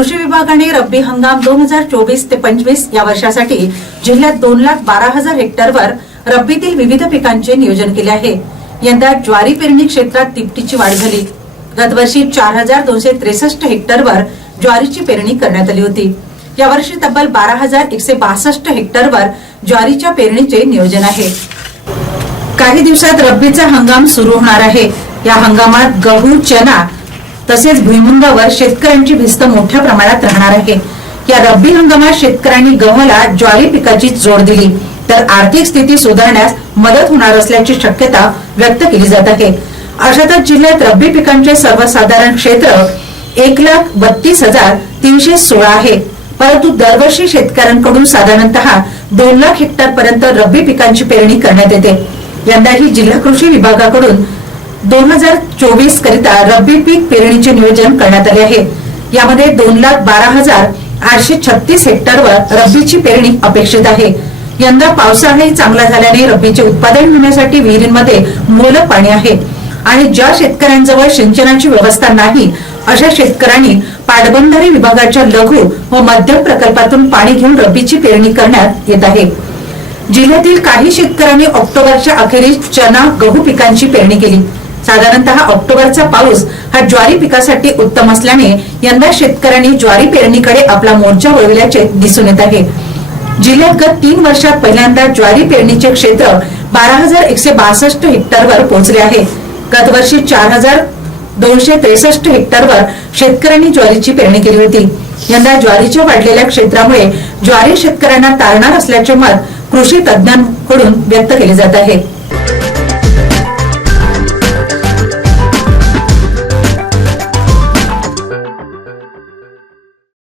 कृषी विभागाने रब्बी हंगाम दोन हजार चोवीस ते पंचवीस या वर्षासाठी जिल्ह्यात दोन लाख बारा हजार हेक्टरवर रब्बीतील विविध पिकांचे नियोजन केले आहे. यंदा ज्वारी पेरणी क्षेत्रात तिपटीची वाढ झाली. गतवर्षी चार हजार दोनशे त्रेसष्ट हेक्टरवर ज्वारीची पेरणी करण्यात आली होती. यावर्षी तब्बल बारा हजार एकशे बासष्ट हेक्टरवर ज्वारीच्या पेरणीचे नियोजन आहे. काही दिवसात रब्बीचा हंगाम सुरू होणार आहे. या हंगामात गहू चना तसेच भुईमुंगावर शेतकऱ्यांची भिस्त मोठ्या प्रमाणात राहणार आहे. या रब्बी हंगामात शेतकऱ्यांनी गव्हाला ज्वारी पिकाची जोड दिली. तर आर्थिक स्थिती सुधारण्यास मदत होणार असल्याची शक्यता व्यक्त केली जात आहे. अशातच जिल्ह्यात रब्बी पिकांचे सर्वसाधारण क्षेत्र एक लाख बत्तीस हजार तीनशे सोळा आहे. परंतु दरवर्षी शेतकऱ्यांकडून साधारणत दोन लाख हेक्टर पर्यंत रब्बी पिकांची पेरणी करण्यात येते. यंदाही जिल्हा कृषी विभागाकडून दोन हजार चोवीस करिता रब्बी पीक पेरणीचे नियोजन करण्यात आले आहे. यामध्ये दोन लाख बारा हजार आठशे छत्तीस हेक्टरवर रब्बीची पेरणी अपेक्षित आहे. यंदा पावसाळाही चांगला झाल्याने रब्बीचे उत्पादन घेण्यासाठी विहिरींमध्ये मोलक पाणी आहे. आणि ज्या शेतकऱ्यांजवळ सिंचनाची व्यवस्था नाही अशा शेतकऱ्यांनी पाटबंधारे विभागाच्या लघु व मध्यम प्रकल्पातून पाणी घेऊन रब्बीची पेरणी करण्यात येत आहे. जिल्ह्यातील काही शेतकऱ्यांनी ऑक्टोबरच्या अखेरीस चना गहू पिकांची पेरणी केली. साधारणतः ऑक्टोबरचा पाऊस हा ज्वारी पिकासाठी उत्तम असल्याने यंदा शेतकऱ्यांनी ज्वारी पेरणीकडे आपला मोर्चा वळविल्याचे दिसून येत आहे. जिल्ह्यात गत तीन वर्षात पहिल्यांदा ज्वारी पेरणीचे क्षेत्र बारा हजार एकशे बासष्ट हेक्टरवर पोहोचले आहे. गतवर्षी चार हजार दोनशे त्रेसष्ट हेक्टरवर शेतकऱ्यांनी ज्वारीची पेरणी केली होती. यंदा ज्वारीच्या वाढलेल्या क्षेत्रामुळे ज्वारी शेतकऱ्यांना तारणार असल्याचे मत कृषी तज्ज्ञांकडून व्यक्त केले जात आहे.